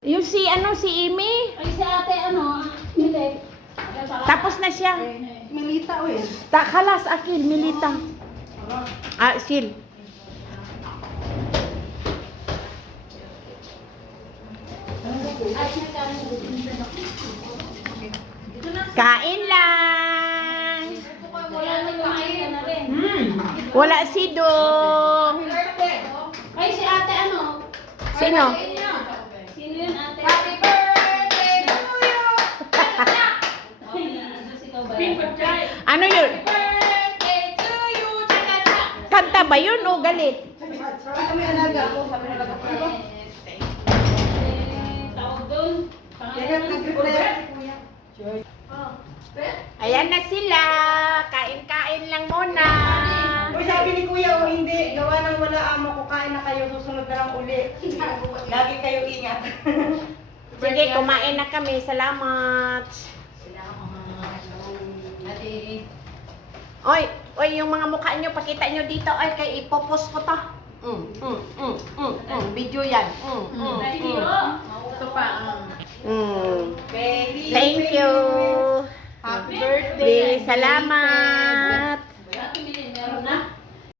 Yung si si Amy. Ay, si ate, hindi. Tapos na siya. Milita, uy. Kalas, Akil, Milita. Sil. Kain lang. Wala na kumain na rin. Wala si Dong. Ay, si ate, Sino? Sino yun, ate? Happy birthday to you! Ano yun? Birthday to you! Cha-cha-cha! Kanta ba yun o galit? Kami alaga ako, sabi na alaga ko. Tawag doon. Kaya nag-prepare si Kuya. Ayan na sila. Kain-kain lang muna. Uy, sabi ni Kuya, hindi. Gawa ng wala amo, kukain na kayo, susunod na lang uli. Lagi kayo ingat. Sige, kumain na kami. Salamat. Oy, yung mga mukha nyo, pakita nyo dito. Ay, kay ipopost ko to. Video yan. Ito pa. Thank you. Happy birthday. Salamat.